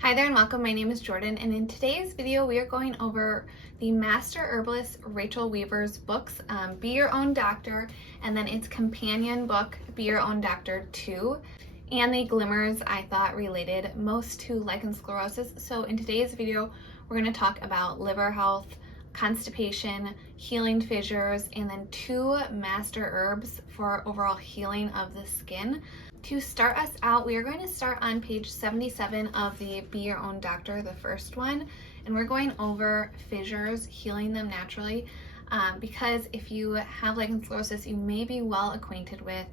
Hi there and welcome. My name is Jordan, and in today's video we are going over the master herbalist Rachel Weaver's books, Be Your Own Doctor, and then its companion book, Be Your Own Doctor 2, and the glimmers I thought related most to lichen sclerosus. So in today's video we're going to talk about liver health, constipation, healing fissures, and then 2 master herbs for overall healing of the skin. To start us out, we are going to start on page 77 of the Be Your Own Doctor, the first one, and we're going over fissures, healing them naturally, because if you have lichen sclerosus, you may be well acquainted with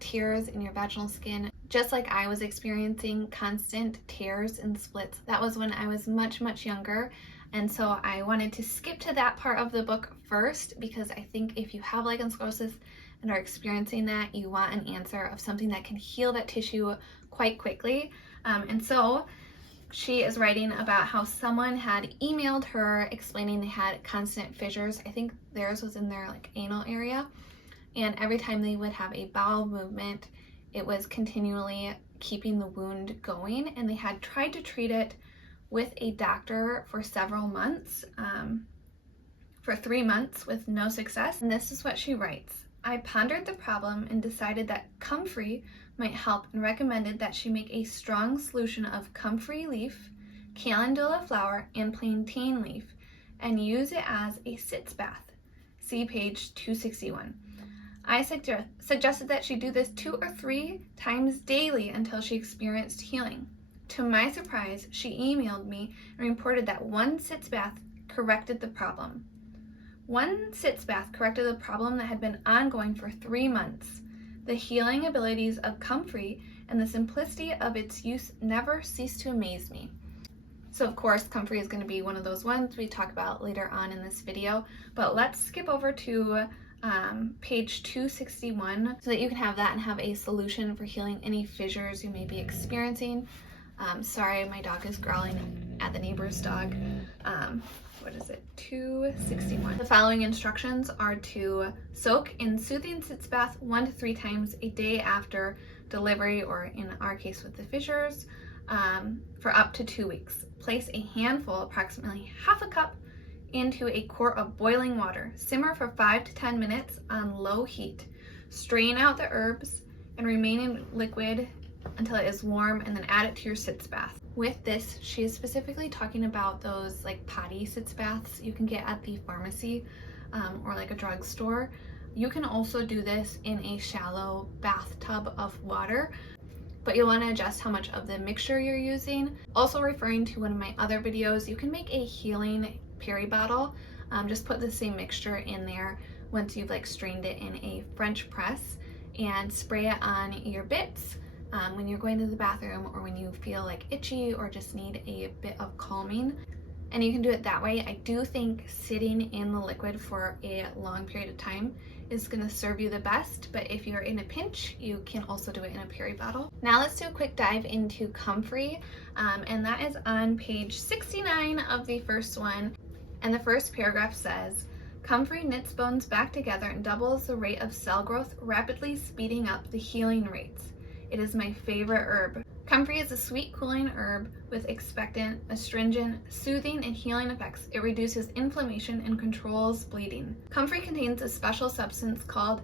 tears in your vaginal skin. Just like I was experiencing constant tears and splits. That was when I was much younger, and so I wanted to skip to that part of the book first, because I think if you have lichen sclerosus and are experiencing that, you want an answer of something that can heal that tissue quite quickly. And so she is writing about how someone had emailed her explaining they had constant fissures. I think theirs was in their anal area, and every time they would have a bowel movement, it was continually keeping the wound going, and they had tried to treat it with a doctor for several months, for 3 months with no success. And this is what she writes. I pondered the problem and decided that comfrey might help, and recommended that she make a strong solution of comfrey leaf, calendula flower, and plantain leaf, and use it as a sitz bath. See page 261. I suggested that she do this 2 or 3 times daily until she experienced healing. To my surprise, she emailed me and reported that 1 sitz bath corrected the problem. 1 sitz bath corrected the problem that had been ongoing for 3 months. The healing abilities of comfrey and the simplicity of its use never ceased to amaze me. So of course, comfrey is going to be one of those ones we talk about later on in this video, but let's skip over to page 261 so that you can have that and have a solution for healing any fissures you may be experiencing. Sorry, my dog is growling at the neighbor's dog. What is it? 261. The following instructions are to soak in soothing sitz bath 1 to 3 times a day after delivery, or in our case with the fissures, for up to 2 weeks. Place a handful, approximately half a cup, into a quart of boiling water. Simmer for 5 to 10 minutes on low heat. Strain out the herbs and remain in liquid until it is warm, and then add it to your sitz bath. With this, she is specifically talking about those potty sitz baths you can get at the pharmacy or a drugstore. You can also do this in a shallow bathtub of water, but you'll want to adjust how much of the mixture you're using. Also, referring to one of my other videos, you can make a healing peri bottle. Just put the same mixture in there once you've strained it in a French press, and spray it on your bits when you're going to the bathroom, or when you feel itchy or just need a bit of calming. And you can do it that way. I do think sitting in the liquid for a long period of time is going to serve you the best, but if you're in a pinch, you can also do it in a peri bottle. Now let's do a quick dive into comfrey, and that is on page 69 of the first one. And the first paragraph says, comfrey knits bones back together and doubles the rate of cell growth, rapidly speeding up the healing rates. It is my favorite herb. Comfrey is a sweet, cooling herb with expectant, astringent, soothing, and healing effects. It reduces inflammation and controls bleeding. Comfrey contains a special substance called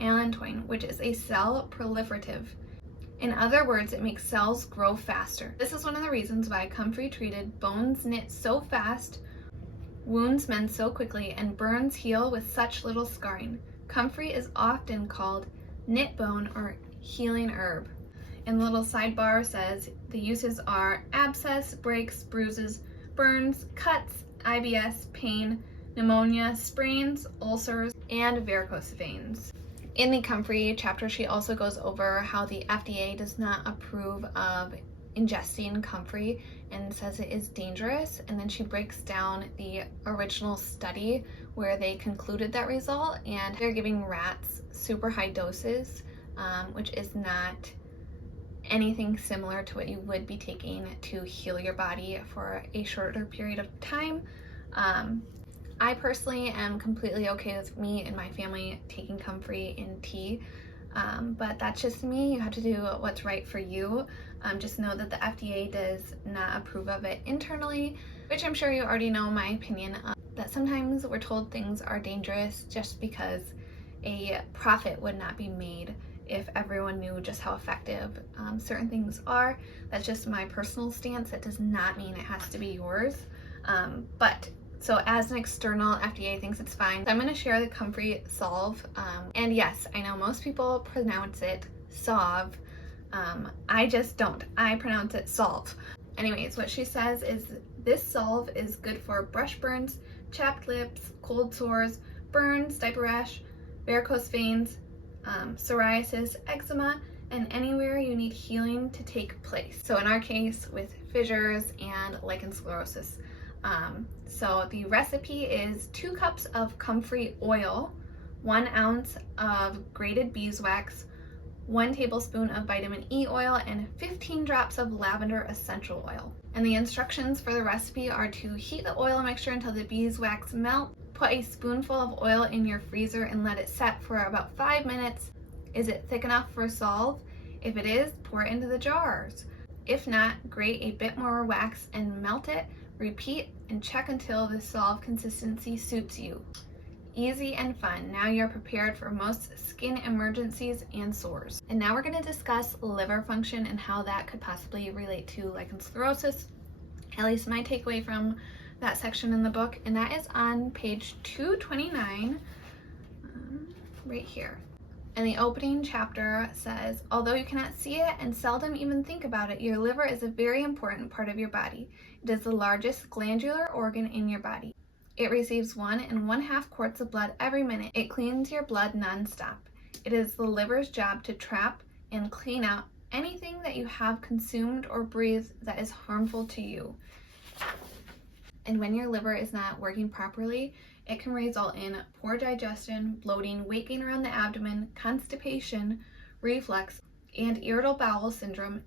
allantoin, which is a cell proliferative. In other words, it makes cells grow faster. This is one of the reasons why comfrey treated bones knit so fast, wounds mend so quickly, and burns heal with such little scarring. Comfrey is often called knit bone or healing herb. And the little sidebar says the uses are abscess, breaks, bruises, burns, cuts, IBS, pain, pneumonia, sprains, ulcers, and varicose veins. In the comfrey chapter, she also goes over how the FDA does not approve of ingesting comfrey and says it is dangerous, and then she breaks down the original study where they concluded that result, and they're giving rats super high doses, which is not anything similar to what you would be taking to heal your body for a shorter period of time. I personally am completely okay with me and my family taking comfrey in tea. but that's just me. You have to do what's right for you. Just know that the FDA does not approve of it internally, which I'm sure you already know my opinion of, that sometimes we're told things are dangerous just because a profit would not be made if everyone knew just how effective certain things are. That's just my personal stance. That does not mean it has to be yours. So as an external, FDA thinks it's fine. So I'm going to share the Comfrey Solve. And yes, I know most people pronounce it Solve. I just don't. I pronounce it Solve. Anyways, what she says is this Solve is good for brush burns, chapped lips, cold sores, burns, diaper rash, varicose veins, psoriasis, eczema, and anywhere you need healing to take place. So in our case, with fissures and lichen sclerosus. So the recipe is 2 cups of comfrey oil, 1 ounce of grated beeswax, 1 tablespoon of vitamin E oil, and 15 drops of lavender essential oil. And the instructions for the recipe are to heat the oil mixture until the beeswax melt. Put a spoonful of oil in your freezer and let it set for about 5 minutes. Is it thick enough for Solve? If it is, pour it into the jars. If not, grate a bit more wax and melt it. Repeat and check until the Solve consistency suits you. Easy and fun. Now you're prepared for most skin emergencies and sores. And now we're going to discuss liver function and how that could possibly relate to lichen sclerosus. At least my takeaway from that section in the book, and that is on page 229, right here. And the opening chapter says, although you cannot see it and seldom even think about it, your liver is a very important part of your body. It is the largest glandular organ in your body. It receives 1 1/2 quarts of blood every minute. It cleans your blood nonstop. It is the liver's job to trap and clean out anything that you have consumed or breathed that is harmful to you. And when your liver is not working properly, it can result in poor digestion, bloating, weight gain around the abdomen, constipation, reflux, and irritable bowel syndrome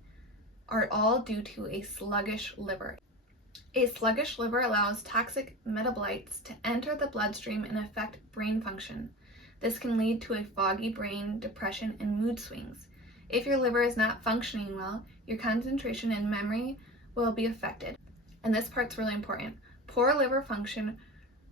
are all due to a sluggish liver. A sluggish liver allows toxic metabolites to enter the bloodstream and affect brain function. This can lead to a foggy brain, depression, and mood swings. If your liver is not functioning well, your concentration and memory will be affected. And this part's really important. Poor liver function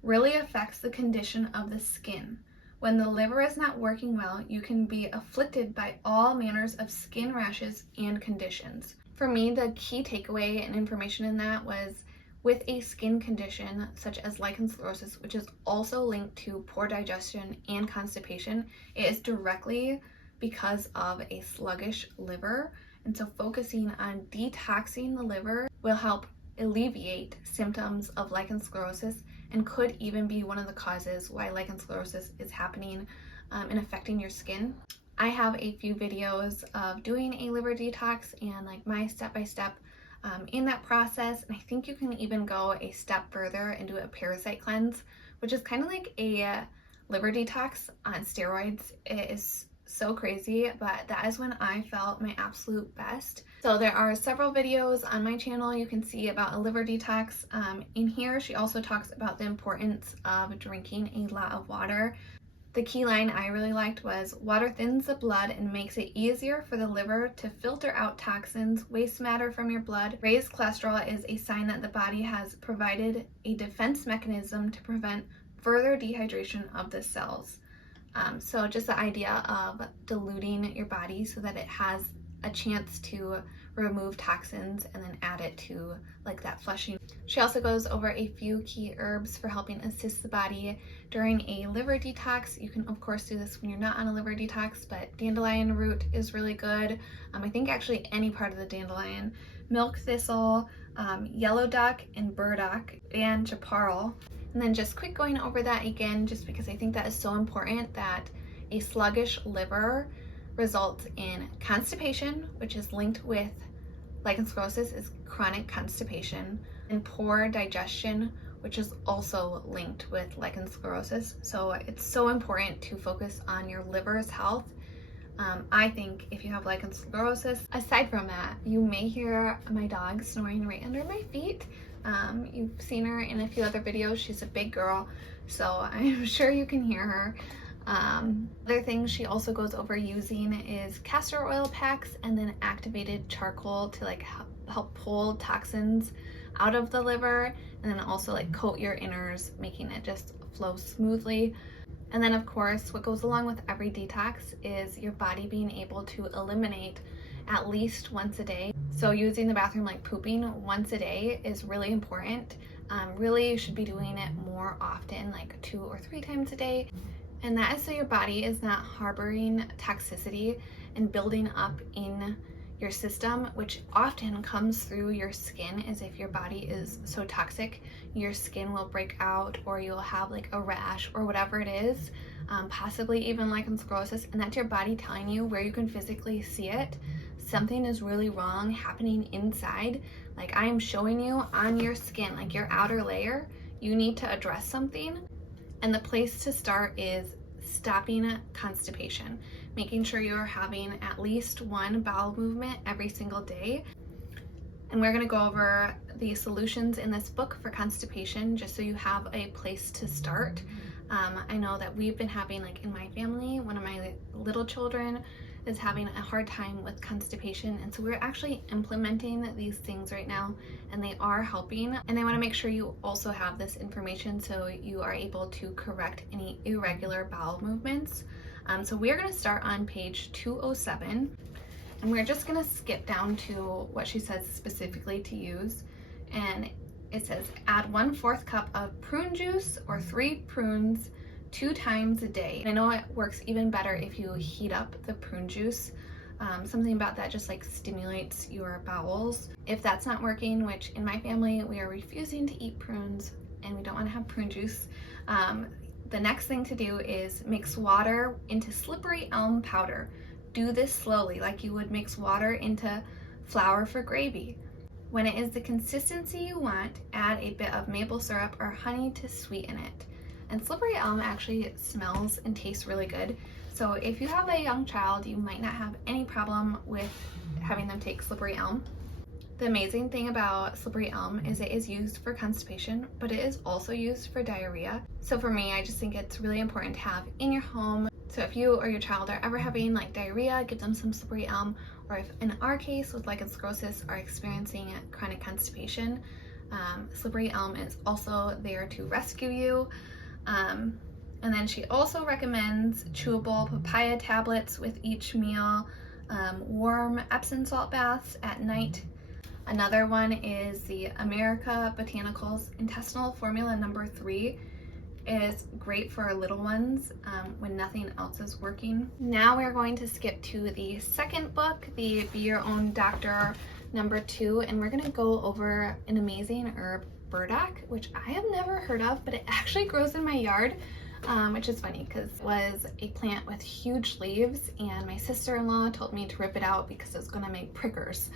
really affects the condition of the skin. When the liver is not working well, you can be afflicted by all manners of skin rashes and conditions. For me, the key takeaway and information in that was with a skin condition such as lichen sclerosus, which is also linked to poor digestion and constipation, it is directly because of a sluggish liver. And so focusing on detoxing the liver will help alleviate symptoms of lichen sclerosus and could even be one of the causes why lichen sclerosus is happening and affecting your skin. I have a few videos of doing a liver detox and like my step-by-step in that process, and I think you can even go a step further and do a parasite cleanse, which is kind of like a liver detox on steroids. It is so crazy, but that is when I felt my absolute best. So there are several videos on my channel you can see about a liver detox. In here she also talks about the importance of drinking a lot of water. The key line I really liked was, water thins the blood and makes it easier for the liver to filter out toxins, waste matter from your blood. Raised cholesterol is a sign that the body has provided a defense mechanism to prevent further dehydration of the cells. So just the idea of diluting your body so that it has a chance to remove toxins and then add it to like that flushing. She also goes over a few key herbs for helping assist the body during a liver detox. You can of course do this when you're not on a liver detox, but dandelion root is really good. I think actually any part of the dandelion, milk thistle, yellow dock and burdock, and chaparral. And then just quick going over that again, just because I think that is so important, that a sluggish liver results in constipation, which is linked with lichen sclerosus, is chronic constipation, and poor digestion, which is also linked with lichen sclerosus. So it's so important to focus on your liver's health. I think if you have lichen sclerosus, aside from that, you may hear my dog snoring right under my feet. You've seen her in a few other videos. She's a big girl, so I'm sure you can hear her. Other things she also goes over using is castor oil packs and then activated charcoal to like help pull toxins out of the liver, and then also like coat your innards, making it just flow smoothly. And then of course, what goes along with every detox is your body being able to eliminate at least once a day. So using the bathroom like pooping once a day is really important. Really, you should be doing it more often, like 2 or 3 times a day. And that is so your body is not harboring toxicity and building up in your system, which often comes through your skin. As if your body is so toxic, your skin will break out, or you'll have like a rash or whatever it is, possibly even lichen sclerosus, and that's your body telling you, where you can physically see it, something is really wrong happening inside. Like, I am showing you on your skin, like your outer layer, you need to address something. And the place to start is stopping constipation, making sure you're having at least 1 bowel movement every single day. And we're going to go over the solutions in this book for constipation, just so you have a place to start. I know that we've been having, like in my family, one of my little children is having a hard time with constipation, and so we're actually implementing these things right now, and they are helping. And I want to make sure you also have this information so you are able to correct any irregular bowel movements. So we're going to start on page 207, and we're just going to skip down to what she says specifically to use. And it says, add 1/4 cup of prune juice or 3 prunes 2 times a day. And I know it works even better if you heat up the prune juice. Something about that just like stimulates your bowels. If that's not working, which in my family we are refusing to eat prunes and we don't want to have prune juice, the next thing to do is mix water into slippery elm powder. Do this slowly, like you would mix water into flour for gravy. When it is the consistency you want, add a bit of maple syrup or honey to sweeten it. And slippery elm actually smells and tastes really good. So if you have a young child, you might not have any problem with having them take slippery elm. The amazing thing about slippery elm is it is used for constipation, but it is also used for diarrhea. So for me, I just think it's really important to have in your home. So if you or your child are ever having like diarrhea, give them some slippery elm. Or if in our case with lichen sclerosus are experiencing chronic constipation, slippery elm is also there to rescue you. And then she also recommends chewable papaya tablets with each meal, warm Epsom salt baths at night. Another one is the America Botanicals Intestinal Formula number 3. Is great for little ones when nothing else is working. Now we're going to skip to the second book, the Be Your Own Doctor number 2, and we're going to go over an amazing herb, burdock, which I have never heard of, but it actually grows in my yard, which is funny because it was a plant with huge leaves, and my sister-in-law told me to rip it out because it's going to make prickers,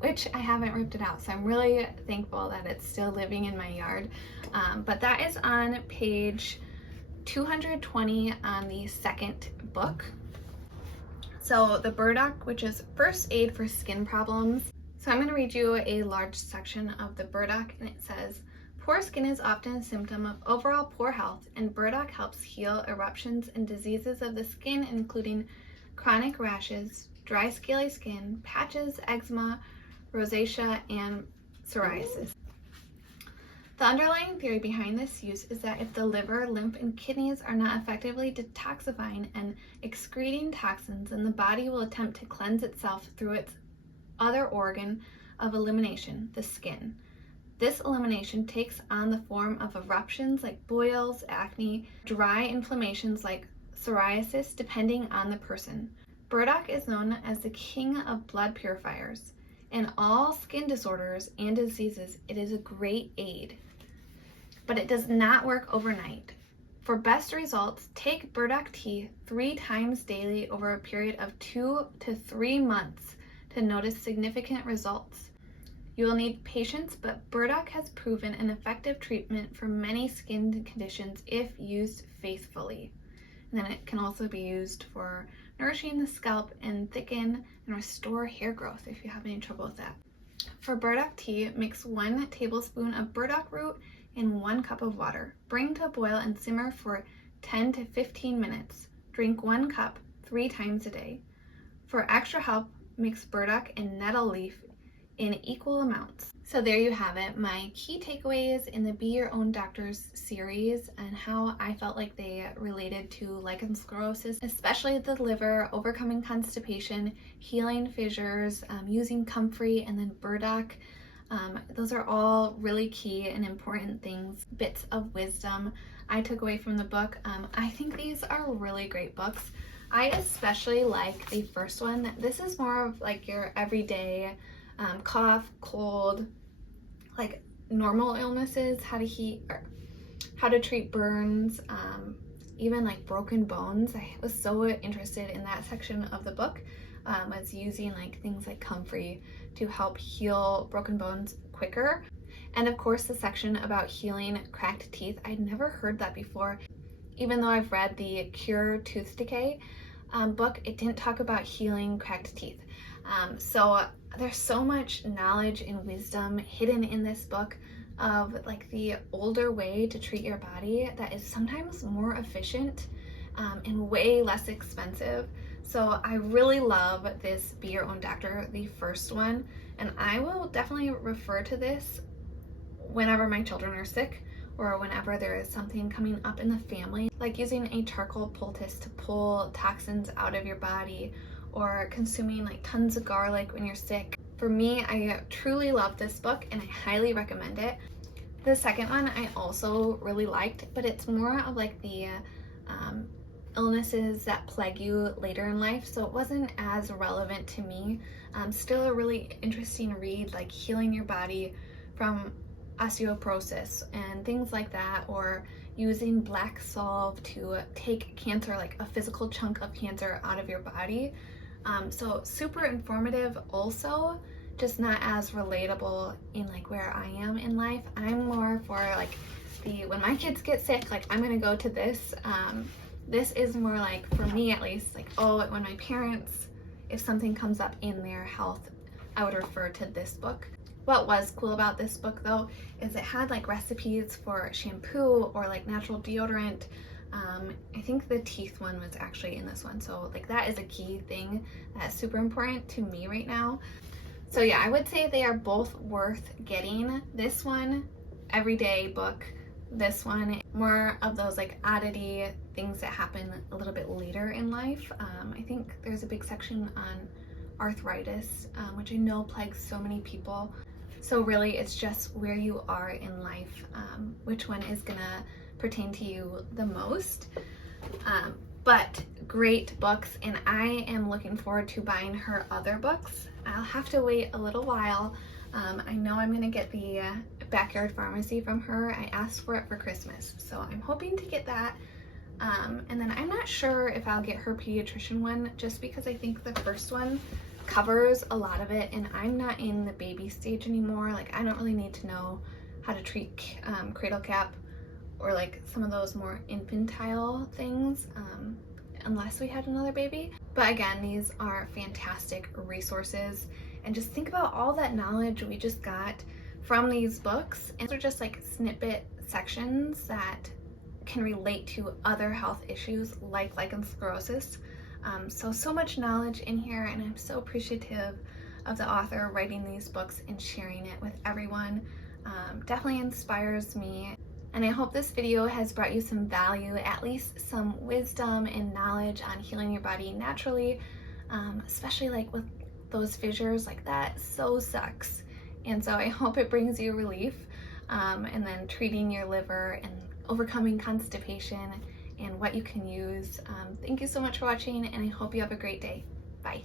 which I haven't ripped it out, so I'm really thankful that it's still living in my yard. But that is on page 220 on the second book. So the burdock, which is first aid for skin problems. So I'm going to read you a large section of the burdock, and it says, poor skin is often a symptom of overall poor health, and burdock helps heal eruptions and diseases of the skin, including chronic rashes, dry scaly skin, patches, eczema, rosacea, and psoriasis. The underlying theory behind this use is that if the liver, lymph, and kidneys are not effectively detoxifying and excreting toxins, then the body will attempt to cleanse itself through its other organ of elimination, the skin. This elimination takes on the form of eruptions like boils, acne, dry inflammations like psoriasis, depending on the person. Burdock is known as the king of blood purifiers. In all skin disorders and diseases, it is a great aid. But it does not work overnight. For best results, take burdock tea 3 times daily over a period of 2 to 3 months to notice significant results. You will need patience, but burdock has proven an effective treatment for many skin conditions if used faithfully. And then it can also be used for nourishing the scalp and thicken and restore hair growth if you have any trouble with that. For burdock tea, mix 1 tablespoon of burdock root in 1 cup of water. Bring to a boil and simmer for 10 to 15 minutes. Drink 1 cup 3 times a day. For extra help, mix burdock and nettle leaf in equal amounts. So there you have it, my key takeaways in the Be Your Own Doctor's series and how I felt like they related to lichen sclerosus, especially the liver, overcoming constipation, healing fissures, using comfrey, and then burdock. Those are all really key and important things, bits of wisdom I took away from the book. I think these are really great books. I especially like the first one. This is more of like your everyday cough, cold, like normal illnesses, how to treat burns, even like broken bones. I was so interested in that section of the book, was using like things like comfrey to help heal broken bones quicker. And of course the section about healing cracked teeth. I'd never heard that before. Even though I've read the Cure Tooth Decay book, it didn't talk about healing cracked teeth. So there's so much knowledge and wisdom hidden in this book of like the older way to treat your body that is sometimes more efficient and way less expensive. So I really love this Be Your Own Doctor, the first one, and I will definitely refer to this whenever my children are sick or whenever there is something coming up in the family, like using a charcoal poultice to pull toxins out of your body, or consuming like tons of garlic when you're sick. For me, I truly love this book and I highly recommend it. The second one I also really liked, but it's more of like the illnesses that plague you later in life, so it wasn't as relevant to me. Still a really interesting read, like healing your body from osteoporosis and things like that, or using black solve to take cancer, like a physical chunk of cancer out of your body. So super informative, also just not as relatable in like where I am in life. I'm more for like when my kids get sick, like I'm gonna go to this. This is more like, for me at least, like, oh, when my parents, if something comes up in their health, I would refer to this book. What was cool about this book though is it had like recipes for shampoo or like natural deodorant. I think the teeth one was actually in this one, so like that is a key thing that's super important to me right now. So yeah, I would say they are both worth getting. This one, everyday book. This one, more of those like oddity things that happen a little bit later in life. I think there's a big section on arthritis, which I know plagues so many people. So really it's just where you are in life, which one is gonna pertain to you the most. But great books, and I am looking forward to buying her other books. I'll have to wait a little while. I know I'm gonna get the Backyard Pharmacy from her. I asked for it for Christmas, so I'm hoping to get that. And then I'm not sure if I'll get her pediatrician one, just because I think the first one covers a lot of it, and I'm not in the baby stage anymore. Like, I don't really need to know how to treat cradle cap or like some of those more infantile things, unless we had another baby. But again, these are fantastic resources, and just think about all that knowledge we just got from these books, and they're just like snippet sections that can relate to other health issues like lichen sclerosus. So much knowledge in here, and I'm so appreciative of the author writing these books and sharing it with everyone. Definitely inspires me, and I hope this video has brought you some value, at least some wisdom and knowledge on healing your body naturally, especially like with those fissures. Like, that so sucks, and so I hope it brings you relief, and then treating your liver and overcoming constipation and what you can use. Thank you so much for watching, and I hope you have a great day. Bye.